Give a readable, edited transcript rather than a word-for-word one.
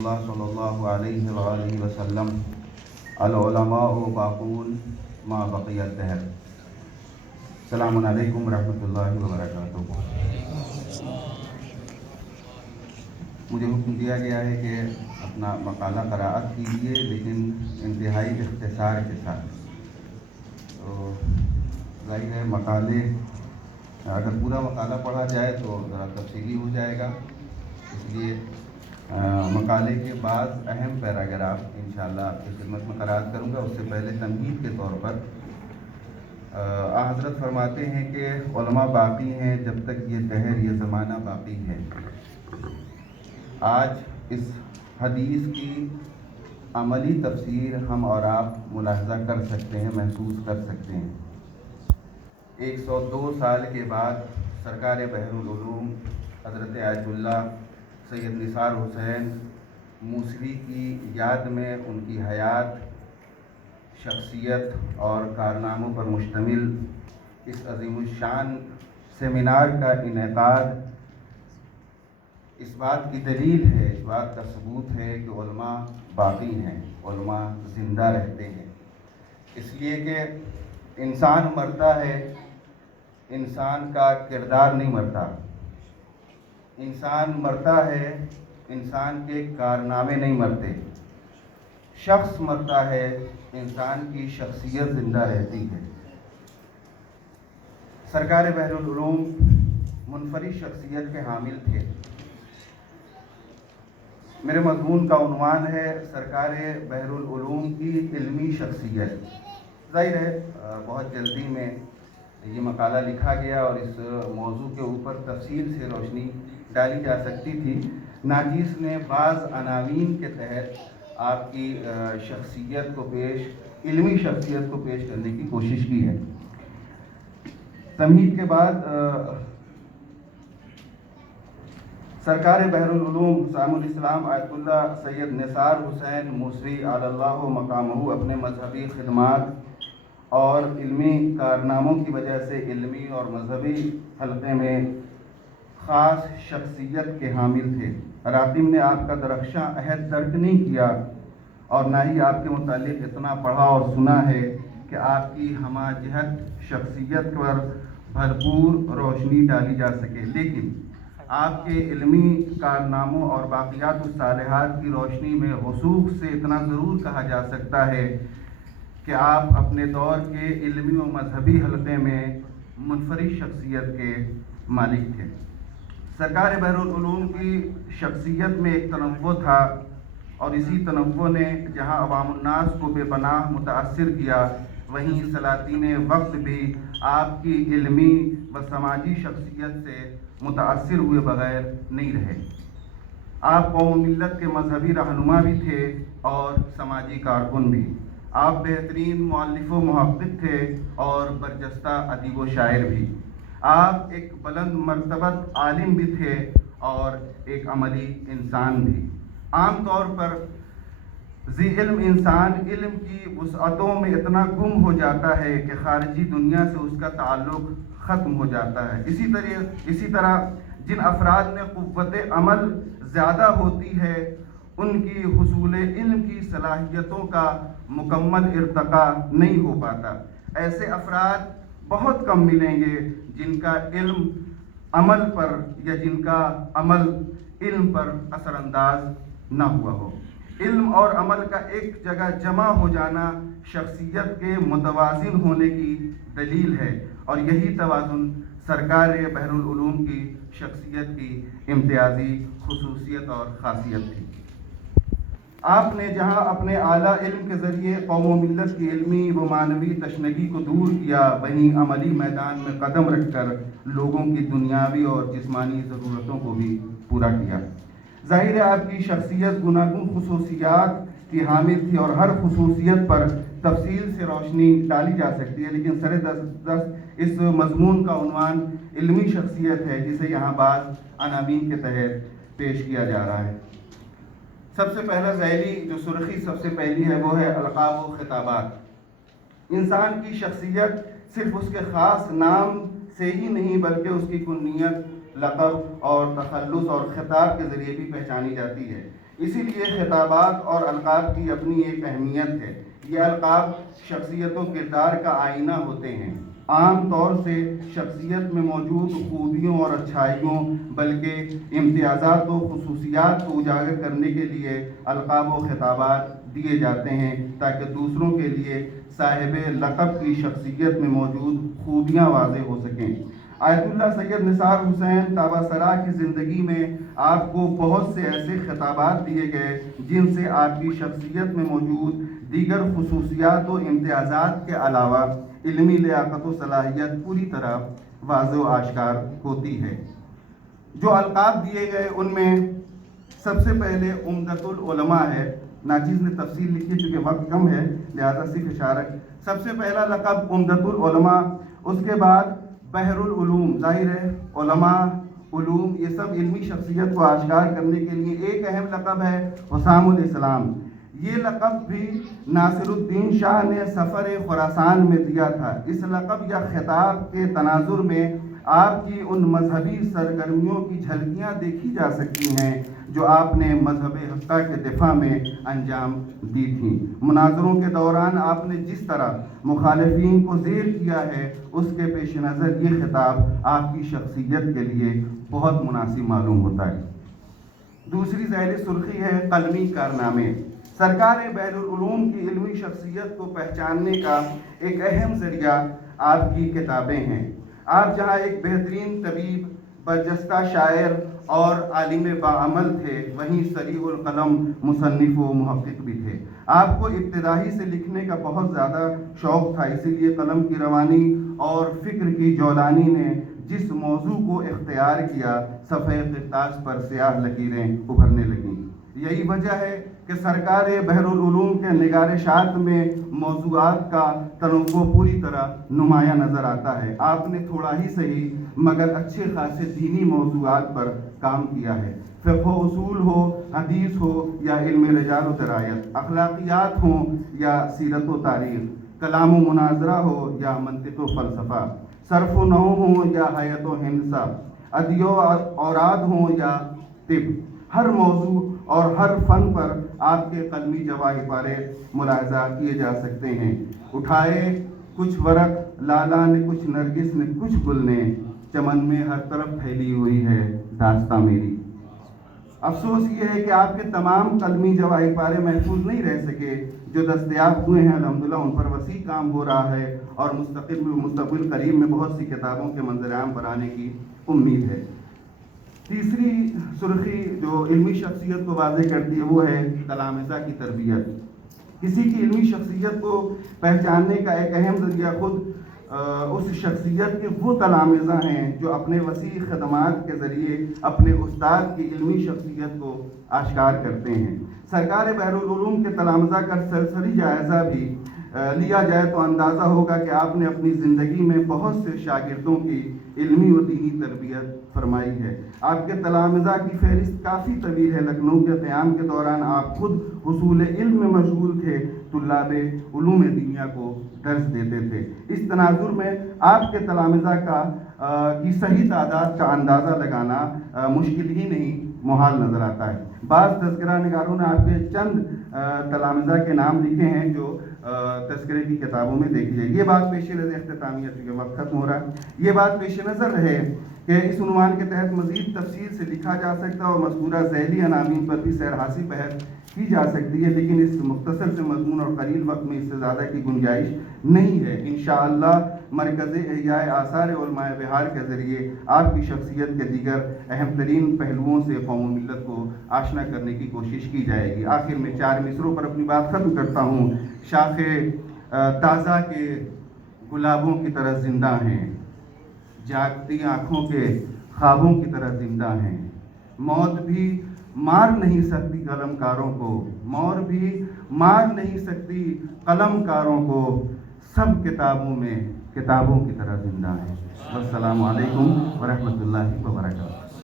اللہ صلی اللہ علیہ وآلہ وسلم العلماء باقون ما بقی الدہر۔ السلام علیکم ورحمۃ اللہ وبرکاتہ۔ مجھے حکم دیا گیا ہے کہ اپنا مقالہ قراءت کیجیے، لیکن انتہائی اختصار کے ساتھ۔ تو ظاہر ہے مقالے اگر پورا مقالہ پڑھا جائے تو ذرا تفصیلی ہو جائے گا، اس لیے مقالے کے بعض اہم پیراگراف انشاءاللہ آپ کی خدمت میں قرات کروں گا۔ اس سے پہلے تمہید کے طور پر حضرت فرماتے ہیں کہ علماء باقی ہیں جب تک یہ دہر یہ زمانہ باقی ہے۔ آج اس حدیث کی عملی تفسیر ہم اور آپ ملاحظہ کر سکتے ہیں، محسوس کر سکتے ہیں۔ 102 سال کے بعد سرکار بحر العلوم حضرت آیت اللہ سید نثار حسین موسوی کی یاد میں ان کی حیات، شخصیت اور کارناموں پر مشتمل اس عظیم الشان سیمینار کا انعقاد اس بات کی دلیل ہے، اس بات کا ثبوت ہے کہ علماء باقی ہیں، علماء زندہ رہتے ہیں۔ اس لیے کہ انسان مرتا ہے، انسان کا کردار نہیں مرتا۔ انسان مرتا ہے، انسان کے کارنامے نہیں مرتے۔ شخص مرتا ہے، انسان کی شخصیت زندہ رہتی ہے۔ سرکار بحر العلوم منفرد شخصیت کے حامل تھے۔ میرے مضمون کا عنوان ہے سرکار بحر العلوم کی علمی شخصیت۔ ظاہر ہے بہت جلدی میں یہ مقالہ لکھا گیا اور اس موضوع کے اوپر تفصیل سے روشنی ڈالی جا سکتی تھی۔ ناجیس نے بعض عناوین کے تحت آپ کی شخصیت کو علمی شخصیت کو پیش کرنے کی کوشش کی ہے۔ تمہید کے بعد سرکار بحر العلوم سام الاسلام آیت اللہ سید نثار حسین موسوی علی اللہ مقامہ اپنے مذہبی خدمات اور علمی کارناموں کی وجہ سے علمی اور مذہبی حلقے میں خاص شخصیت کے حامل تھے۔ راقم نے آپ کا درخشاں عہد درک نہیں کیا اور نہ ہی آپ کے متعلق اتنا پڑھا اور سنا ہے کہ آپ کی ہمہ جہت شخصیت پر بھرپور روشنی ڈالی جا سکے، لیکن آپ کے علمی کارناموں اور باقیات الصالحات کی روشنی میں وثوق سے اتنا ضرور کہا جا سکتا ہے کہ آپ اپنے دور کے علمی و مذہبی حلقے میں منفرد شخصیت کے مالک تھے۔ سرکار بحر العلوم کی شخصیت میں ایک تنوع تھا، اور اسی تنوع نے جہاں عوام الناس کو بے پناہ متاثر کیا، وہیں سلاطین وقت بھی آپ کی علمی و سماجی شخصیت سے متاثر ہوئے بغیر نہیں رہے۔ آپ قوم ملت کے مذہبی رہنما بھی تھے اور سماجی کارکن بھی۔ آپ بہترین مؤلف و محقق تھے اور برجستہ ادیب و شاعر بھی۔ آپ ایک بلند مرتبت عالم بھی تھے اور ایک عملی انسان بھی۔ عام طور پر ذی علم انسان علم کی وسعتوں میں اتنا گم ہو جاتا ہے کہ خارجی دنیا سے اس کا تعلق ختم ہو جاتا ہے۔ اسی طرح جن افراد میں قوت عمل زیادہ ہوتی ہے، ان کی حصول علم کی صلاحیتوں کا مکمل ارتقاء نہیں ہو پاتا۔ ایسے افراد بہت کم ملیں گے جن کا علم عمل پر یا جن کا عمل علم پر اثر انداز نہ ہوا ہو۔ علم اور عمل کا ایک جگہ جمع ہو جانا شخصیت کے متوازن ہونے کی دلیل ہے، اور یہی توازن سرکار بحر العلوم کی شخصیت کی امتیازی خصوصیت اور خاصیت تھی۔ آپ نے جہاں اپنے اعلیٰ علم کے ذریعے قوم و ملت کی علمی و معنوی تشنگی کو دور کیا، وہیں عملی میدان میں قدم رکھ کر لوگوں کی دنیاوی اور جسمانی ضرورتوں کو بھی پورا کیا۔ ظاہر ہے آپ کی شخصیت گوناگون خصوصیات کی حامل تھی اور ہر خصوصیت پر تفصیل سے روشنی ڈالی جا سکتی ہے، لیکن سر دست اس مضمون کا عنوان علمی شخصیت ہے، جسے یہاں بعض عناوین کے تحت پیش کیا جا رہا ہے۔ سب سے پہلا ذیلی جو سرخی سب سے پہلی ہے وہ ہے القاب و خطابات۔ انسان کی شخصیت صرف اس کے خاص نام سے ہی نہیں بلکہ اس کی کنیت، لقب اور تخلص اور خطاب کے ذریعے بھی پہچانی جاتی ہے۔ اسی لیے خطابات اور القاب کی اپنی ایک اہمیت ہے۔ یہ القاب شخصیت و کردار کا آئینہ ہوتے ہیں، عام طور سے شخصیت میں موجود خوبیوں اور اچھائیوں بلکہ امتیازات و خصوصیات کو اجاگر کرنے کے لیے القاب و خطابات دیے جاتے ہیں تاکہ دوسروں کے لیے صاحب لقب کی شخصیت میں موجود خوبیاں واضح ہو سکیں۔ آیت اللہ سید نثار حسین تاباسرا کی زندگی میں آپ کو بہت سے ایسے خطابات دیے گئے جن سے آپ کی شخصیت میں موجود دیگر خصوصیات و امتیازات کے علاوہ علمی لیاقت و صلاحیت پوری طرح واضح و آشکار ہوتی ہے۔ جو القاب دیے گئے ان میں سب سے پہلے عمدۃ العلماء ہے۔ ناچیز نے تفصیل لکھی چونکہ وقت کم ہے لہذا صرف اشارہ۔ سب سے پہلا لقب عمدۃ العلماء، اس کے بعد بحر العلوم، ظاہر ہے علماء علوم یہ سب علمی شخصیت کو آشکار کرنے کے لیے ایک اہم لقب ہے حسام الاسلام۔ یہ لقب بھی ناصر الدین شاہ نے سفر خراسان میں دیا تھا۔ اس لقب یا خطاب کے تناظر میں آپ کی ان مذہبی سرگرمیوں کی جھلکیاں دیکھی جا سکتی ہیں جو آپ نے مذہب حقہ کے دفاع میں انجام دی تھیں۔ مناظروں کے دوران آپ نے جس طرح مخالفین کو زیر کیا ہے اس کے پیش نظر یہ خطاب آپ کی شخصیت کے لیے بہت مناسب معلوم ہوتا ہے۔ دوسری ذیلی سرخی ہے قلمی کارنامے۔ سرکار بحر العلوم کی علمی شخصیت کو پہچاننے کا ایک اہم ذریعہ آپ کی کتابیں ہیں۔ آپ جہاں ایک بہترین طبیب، برجستہ شاعر اور عالم باعمل تھے، وہیں سریع القلم مصنف و محقق بھی تھے۔ آپ کو ابتدائی سے لکھنے کا بہت زیادہ شوق تھا، اسی لیے قلم کی روانی اور فکر کی جولانی نے جس موضوع کو اختیار کیا صفحہ قرطاس پر سیاہ لکیریں ابھرنے لگیں۔ یہی وجہ ہے کہ سرکار بحر العلوم کے نگارشات میں موضوعات کا تنوع پوری طرح نمایاں نظر آتا ہے۔ آپ نے تھوڑا ہی صحیح مگر اچھے خاصے دینی موضوعات پر کام کیا ہے، فقہ و اصول ہو، حدیث ہو یا علم رجال و درایت، اخلاقیات ہوں یا سیرت و تاریخ، کلام و مناظرہ ہو یا منطق و فلسفہ، صرف و نحو ہوں یا حیات و ہندسہ، ادیہ و اوراد ہوں یا طب، ہر موضوع اور ہر فن پر آپ کے قلمی جواہر پارے ملاحظہ کیے جا سکتے ہیں۔ اٹھائے کچھ ورق لالا نے، کچھ نرگس نے، کچھ گل نے، چمن میں ہر طرف پھیلی ہوئی ہے داستاں میری۔ افسوس یہ ہے کہ آپ کے تمام قلمی جواہر پارے محفوظ نہیں رہ سکے، جو دستیاب ہوئے ہیں الحمدللہ ان پر وسیع کام ہو رہا ہے اور مستقبل قریب میں بہت سی کتابوں کے منظر عام پر آنے کی امید ہے۔ تیسری سرخی جو علمی شخصیت کو واضح کرتی ہے وہ ہے تلامذہ کی تربیت۔ کسی کی علمی شخصیت کو پہچاننے کا ایک اہم ذریعہ خود اس شخصیت کے وہ تلامذہ ہیں جو اپنے وسیع خدمات کے ذریعے اپنے استاد کی علمی شخصیت کو آشکار کرتے ہیں۔ سرکار بحر العلوم کے تلامذہ کا سرسری جائزہ بھی لیا جائے تو اندازہ ہوگا کہ آپ نے اپنی زندگی میں بہت سے شاگردوں کی علمی و دینی تربیت فرمائی ہے۔ آپ کے تلامذہ کی فہرست کافی طویل ہے۔ لکھنؤ کے قیام کے دوران آپ خود حصول علم میں مشغول تھے، طلاب علوم دینیا کو درس دیتے تھے۔ اس تناظر میں آپ کے تلامذہ کی صحیح تعداد کا اندازہ لگانا مشکل ہی نہیں، محال نظر آتا ہے۔ بعض تذکرہ نگاروں نے آپ کے چند تلامذہ کے نام لکھے ہیں جو تذکرے کی کتابوں میں دیکھی جائے۔ یہ بات پیش نظر اختتامیہ چونکہ وقت ختم ہو رہا ہے، یہ بات پیش نظر رہے کہ اس عنوان کے تحت مزید تفصیل سے لکھا جا سکتا اور مذکورہ ذیلی عناوین پر بھی سیرحاسی بحث کی جا سکتی ہے، لیکن اس مختصر سے مضمون اور قلیل وقت میں اس سے زیادہ کی گنجائش نہیں ہے۔ انشاءاللہ مرکز احیاء آثار علماء بہار کے ذریعے آپ کی شخصیت کے دیگر اہم ترین پہلوؤں سے قوم و ملت کو آشنا کرنے کی کوشش کی جائے گی۔ آخر میں 4 مصروں پر اپنی بات ختم کرتا ہوں۔ شاخ تازہ کے گلابوں کی طرح زندہ ہیں، جاگتی آنکھوں کے خوابوں کی طرح زندہ ہیں، موت بھی مار نہیں سکتی قلم کاروں کو، موت بھی مار نہیں سکتی قلم کاروں کو، سب کتابوں میں کتابوں کی طرح زندہ ہیں۔ والسلام علیکم ورحمۃ اللہ وبرکاتہ۔